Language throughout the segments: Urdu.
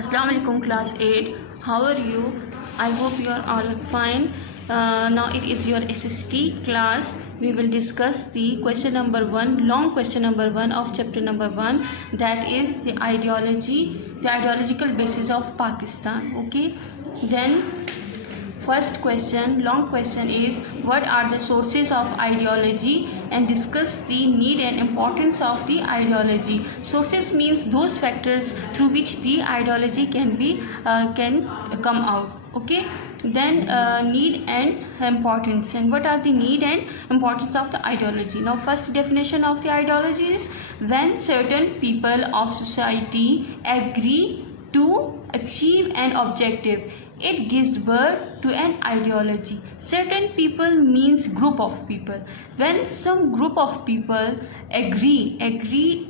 Assalamu alaikum class 8. How are you? I hope you are all fine. Now it is your SST class. We will discuss the question number 1, long question number 1 of chapter number 1, that is the ideological basis of Pakistan. Okay, then first question, long question is, what are the sources of ideology, and discuss the need and importance of the ideology. Sources means those factors through which the ideology can come out. Okay, then need and importance, and what are the need and importance of the ideology. Now first definition of the ideology is when certain people of society agree to achieve an objective, it gives birth to an ideology. Certain people means group of people. When some group of people agree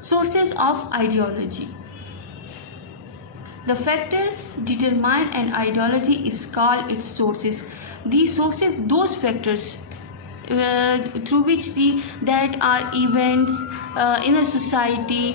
Sources of ideology. The factors determine an ideology is called its sources. The sources, those factors through which that are events in a society,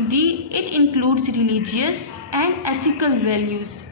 It includes religious and ethical values.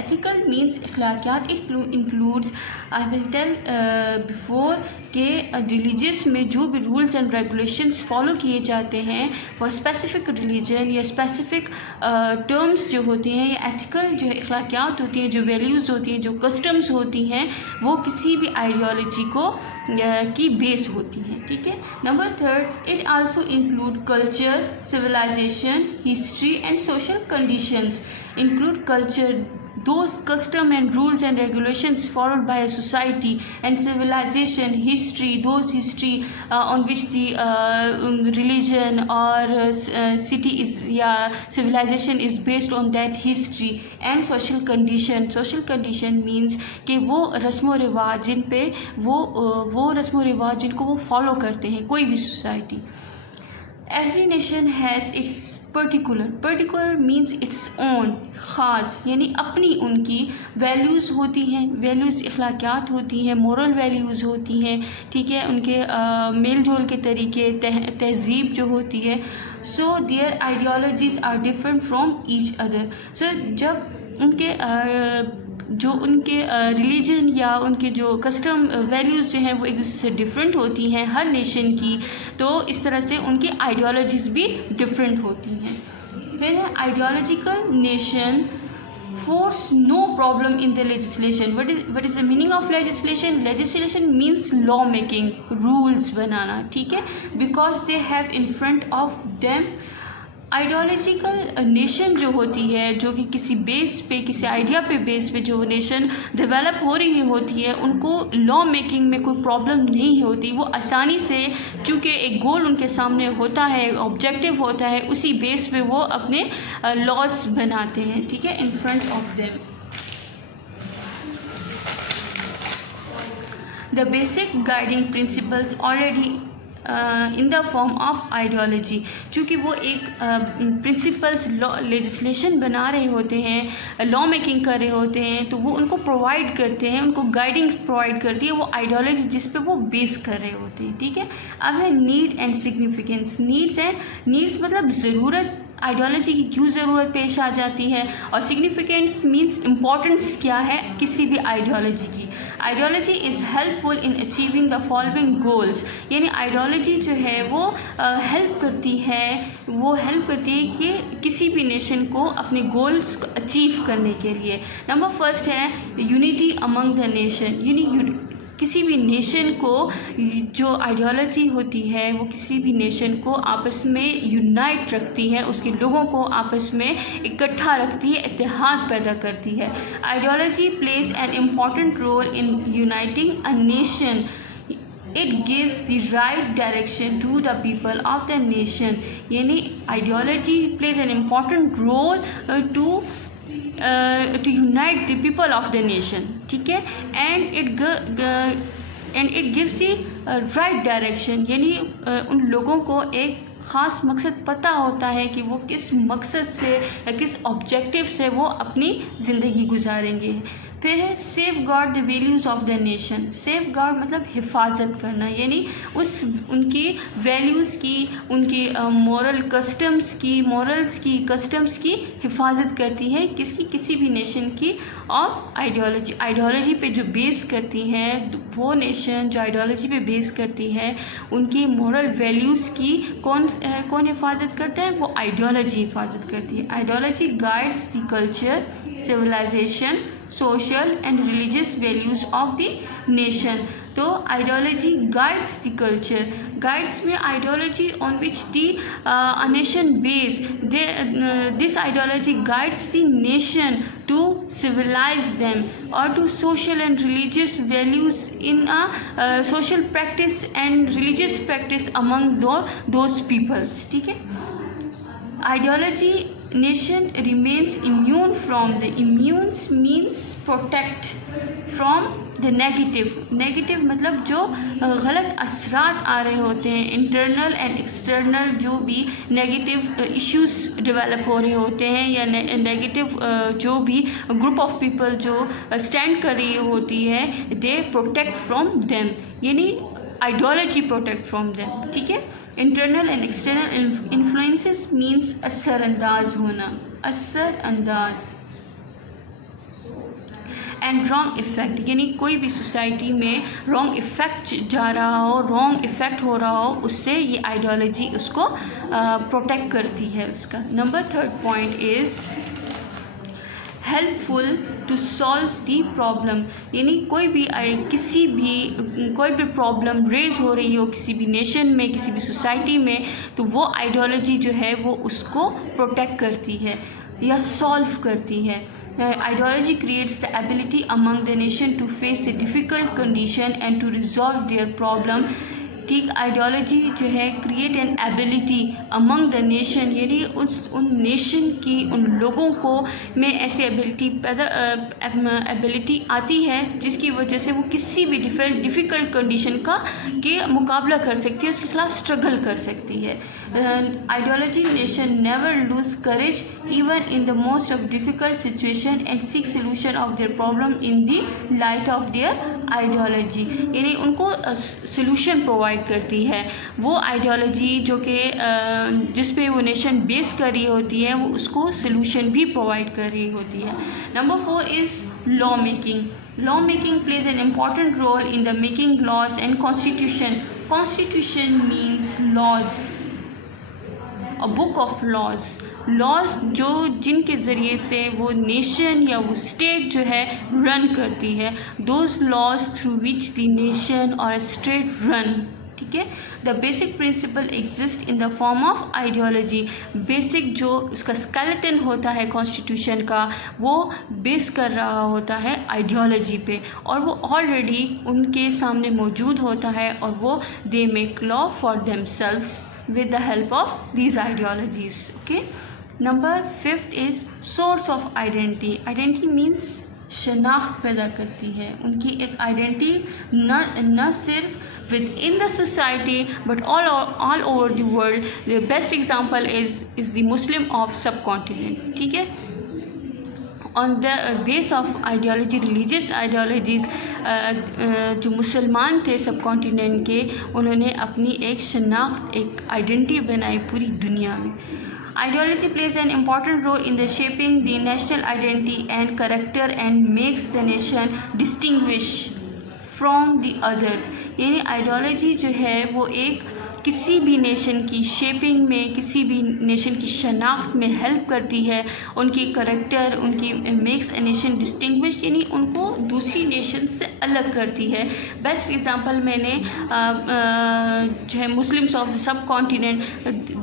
Ethical means اخلاقیات. It includes, I will tell before کہ ریلیجیس میں جو بھی رولز اینڈ ریگولیشنس فالو کیے جاتے ہیں وہ اسپیسیفک ریلیجن یا اسپیسیفک ٹرمز جو ہوتے ہیں، یا ایتھیکل جو اخلاقیات ہوتی ہیں، جو ویلیوز ہوتی ہیں، جو کسٹمز ہوتی ہیں، وہ کسی بھی آئیڈیالوجی کی بیس ہوتی ہیں. ٹھیک ہے. Number 3, it also include culture, civilization, history and social conditions. Include culture, those custom and rules and regulations followed by a society, and civilization, history, those history on which the religion or city is, civilization is based on that history. And social condition. Social condition means کہ وہ رسم و رواج جن پہ وہ رسم و رواج جن کو وہ فالو کرتے ہیں کوئی بھی society. Every nation has its particular means its own, خاص یعنی اپنی ان کی ویلیوز ہوتی ہیں. ویلیوز اخلاقیات ہوتی ہیں, مورل ویلیوز ہوتی ہیں. ٹھیک ہے. ان کے میل جول کے طریقے, تہذیب جو ہوتی ہے. So there ideologies are different from each other. So جب ان کے ریلیجن یا ان کے جو کسٹم ویلیوز جو ہیں وہ ایک دوسرے سے ڈفرینٹ ہوتی ہیں ہر نیشن کی, تو اس طرح سے ان کی آئیڈیالوجیز بھی ڈفرینٹ ہوتی ہیں. پھر ہے ideological nation force no problem in the legislation. What is the meaning of legislation? Legislation means law making, rules بنانا. ٹھیک ہے. Because they have in front of them. Ideological nation جو ہوتی ہے, جو کہ کسی بیس پہ, کسی آئیڈیا پہ بیس پہ جو نیشن ڈیولپ ہو رہی ہوتی ہے, ان کو لا میکنگ میں کوئی پرابلم نہیں ہوتی. وہ آسانی سے, چونکہ ایک گول ان کے سامنے ہوتا ہے, ایک آبجیکٹیو ہوتا ہے, اسی بیس پہ وہ اپنے لاز بناتے ہیں. ٹھیک ہے. In front of them. The basic guiding principles already in the form of ideology. چونکہ وہ ایک پرنسپلس لیجسلیشن بنا رہے ہوتے ہیں, لا میکنگ کر رہے ہوتے ہیں, تو وہ ان کو پرووائڈ کرتے ہیں, ان کو گائیڈنگ پرووائڈ کرتی ہے وہ آئیڈیالوجی جس پہ وہ بیس کر رہے ہوتے ہیں. ٹھیک ہے. اب ہے نیڈ اینڈ سگنیفیکنس. نیڈس مطلب ضرورت, آئیڈیالوجی کی کیوں ضرورت پیش آ جاتی ہے, اور سگنیفیکنس مینس امپورٹنس کیا ہے کسی بھی آئیڈیالوجی کی. Ideology is helpful in achieving the following goals. یعنی آئیڈیالوجی جو ہے وہ ہیلپ کرتی ہے کہ کسی بھی نیشن کو اپنے گولس کو اچیو کرنے کے لیے. نمبر فرسٹ ہے یونٹی امنگ دا نیشن. کسی بھی نیشن کو جو آئیڈیالوجی ہوتی ہے وہ کسی بھی نیشن کو آپس میں یونائٹ رکھتی ہے, اس کے لوگوں کو آپس میں اکٹھا رکھتی ہے, اتحاد پیدا کرتی ہے. Ideology plays an important role in uniting a nation. It gives the right direction to the people of the nation. یعنی ideology plays an important role to to unite the people of the nation, ٹھیک ہے. and it gives the right direction, یعنی ان لوگوں کو ایک خاص مقصد پتہ ہوتا ہے کہ وہ کس مقصد سے یا کس آبجیکٹیو سے وہ اپنی زندگی گزاریں گے. پھر ہے safeguard the values of the nation. Safeguard مطلب حفاظت کرنا، یعنی ان کی ویلیوز کی، ان کی مورلس کی کسٹمس کی حفاظت کرتی ہے. کسی بھی نیشن کی آف آئیڈیالوجی پہ جو بیس کرتی ہے، وہ نیشن جو آئیڈیالوجی پہ بیس کرتی ہے ان کی مورل ویلیوز کی کون حفاظت کرتا ہے؟ وہ آئیڈیالوجی حفاظت کرتی ہے. Ideology guides the culture, civilization, social and religious values of the nation. تو ideology guides the culture. Guides میں ideology on which the a nation base. This ideology guides the nation to civilize them or to social and religious values in a social practice and religious practice among those peoples. ٹھیک ہے. Ideology nation remains immune from the immunes means protect from the negative مطلب جو غلط اثرات آ رہے ہوتے ہیں، انٹرنل اینڈ ایکسٹرنل جو بھی نیگیٹو ایشوز ڈیولپ ہو رہے ہوتے ہیں یا نیگیٹو جو بھی گروپ آف پیپل جو اسٹینڈ کر رہی ہوتی ہے، دے پروٹیکٹ فرام دیم، یعنی آئیڈیالوجی پروٹیکٹ فرام دیم. ٹھیک ہے. Internal and external influences means اثر انداز ہونا، اثر انداز. اینڈ رانگ افیکٹ، یعنی کوئی بھی سوسائٹی میں رانگ افیکٹ جا رہا ہو، رانگ افیکٹ ہو رہا ہو، اس سے یہ آئیڈیالوجی اس کو پروٹیکٹ کرتی ہے اس کا. Number 3 point is helpful to solve the problem, یعنی کوئی بھی پرابلم ریز ہو رہی ہو کسی بھی نیشن میں، کسی بھی سوسائٹی میں، تو وہ آئیڈیالوجی جو ہے وہ اس کو پروٹیکٹ کرتی ہے یا سالو کرتی ہے. Ideology creates the ability among the nation to face a difficult condition and to resolve their problem. ٹھیک. آئیڈیالوجی جو ہے create an ability Umang the nation, یعنی ان نیشن کی ان لوگوں کو میں ایسی ایبلٹی آتی ہے جس کی وجہ سے وہ کسی بھی ڈیفیکلٹ کنڈیشن کے مقابلہ کر سکتی ہے، اس کے خلاف اسٹرگل کر سکتی ہے. Ideology nation never lose courage even in the most of difficult situation and seek solution of their problem in the light of their ideology, یعنی ان کو سلوشن پرووائڈ کرتی ہے. وہ آئیڈیالوجی جو کہ جس پہ وہ نیشن بیس کر رہی ہوتی ہے، وہ اس کو سلوشن بھی پرووائڈ کر رہی ہوتی ہے. Number 4 is law making. Law making plays an important role in the making laws and constitution. Constitution means laws, a book of laws. جن کے ذریعے سے وہ نیشن یا وہ اسٹیٹ جو ہے رن کرتی ہے. Those laws through which the nation اور اسٹیٹ رن. ٹھیک ہے. The basic principle exist in the form of ideology. Basic جو اس کا اسکیلیٹن ہوتا ہے کانسٹیٹیوشن کا، وہ بیس کر رہا ہوتا ہے آئیڈیالوجی پہ، اور وہ آلریڈی ان کے سامنے موجود ہوتا ہے، اور وہ they make law for them selves with the help of these ideologies. Okay. Number 5 is source of identity. Identity means شناخت پیدا کرتی ہے. ان کی ایک آئیڈینٹی نہ صرف with in the society but all over the world. The best example is the Muslim of subcontinent. ٹھیک ہے. on the base of ideology, religious ideologies, جو مسلمان تھے سب کانٹیننٹ کے، انہوں نے اپنی ایک شناخت، ایک آئیڈینٹی بنائی پوری دنیا میں. Ideology plays an important role in the shaping the national identity and character and makes the nation distinguish from the others. یعنی آئیڈیالوجی جو ہے وہ ایک کسی بھی نیشن کی شیپنگ میں، کسی بھی نیشن کی شناخت میں ہیلپ کرتی ہے. ان کی کریکٹر، ان کی میکس اے نیشن ڈسٹنگوش، یعنی ان کو دوسری نیشن سے الگ کرتی ہے. بیسٹ ایگزامپل میں نے جو ہے Muslims of the subcontinent,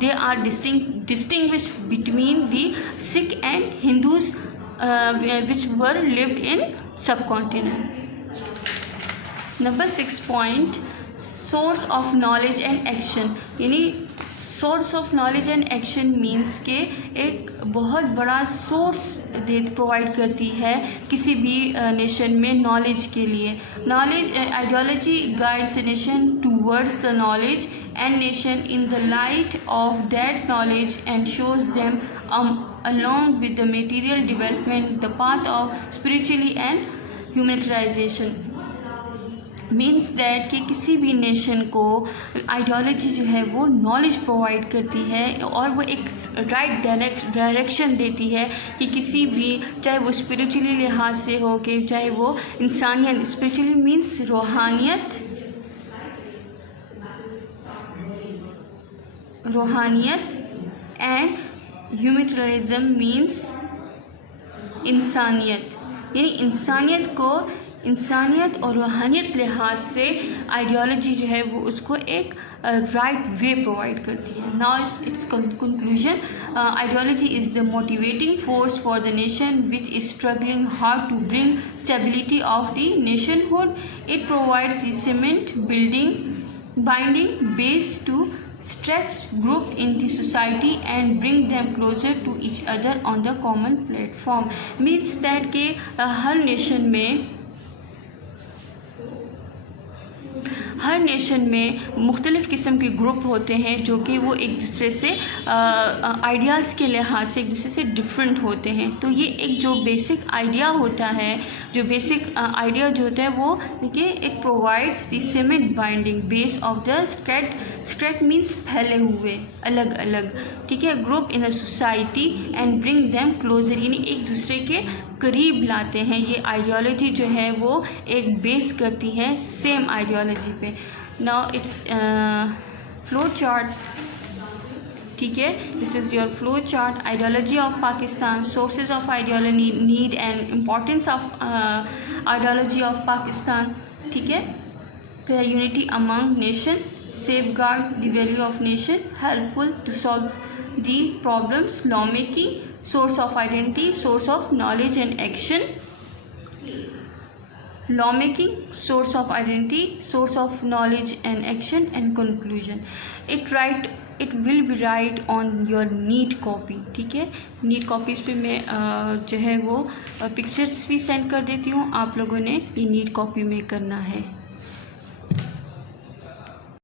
they are distinguish between the Sikh and Hindus which were lived in subcontinent. Number 6 point source of knowledge and action. یعنی source of knowledge and action means کہ ایک بہت بڑا سورس پرووائڈ کرتی ہے کسی بھی نیشن میں نالج کے لیے. Knowledge ideology guides a nation towards the knowledge and nation in the light of that knowledge and shows them along with the material development the path of spiritually and humanitariation. Means that کہ کسی بھی نیشن کو آئیڈیالوجی جو ہے وہ نالج پرووائڈ کرتی ہے اور وہ ایک رائٹ ڈائریکشن دیتی ہے کہ کسی بھی چاہے وہ اسپریچولی لحاظ سے ہو کہ چاہے وہ انسانیت. اسپریچولی مینس روحانیت اینڈ ہیومینٹیرزم مینس انسانیت. یعنی انسانیت اور روحانیت لحاظ سے آئیڈیالوجی جو ہے وہ اس کو ایک رائٹ وے پرووائڈ کرتی ہے. Now it's conclusion. Ideology is the motivating force for the nation which is struggling hard to bring stability of the nationhood. It provides the cement binding base to stretch group in the society and bring them closer to each other on the common platform. means that کہ ہر نیشن میں مختلف قسم کے گروپ ہوتے ہیں جو کہ وہ ایک دوسرے سے آئیڈیاز کے لحاظ سے ایک دوسرے سے ڈفرینٹ ہوتے ہیں. تو یہ ایک جو بیسک آئیڈیا ہوتا ہے جو ہوتا ہے وہ دیکھیے ایک provides the cement binding base of the اسکریٹ مینس پھیلے ہوئے الگ الگ ٹھیک ہے group in a society and bring them closer یعنی ایک دوسرے کے قریب لاتے ہیں. یہ آئیڈیالوجی جو ہے وہ ایک بیس کرتی ہے سیم آئیڈیالوجی پہ. ناؤ اٹس فلو چارٹ ٹھیک ہے. This is your flow chart. Ideology of Pakistan, sources of ideology, need and importance of ideology of Pakistan ٹھیک ہے. پھر unity among nation, safeguard the value of nation, helpful to solve the problems, law making, source of identity, source of knowledge and action. Lawmaking, source of identity, source of knowledge and action, and conclusion. It will be right on your neat copy. ٹھیک ہے. نیٹ کاپیز پہ میں جو ہے وہ پکچرس بھی سینڈ کر دیتی ہوں. آپ لوگوں نے یہ نیٹ کاپی میں کرنا ہے.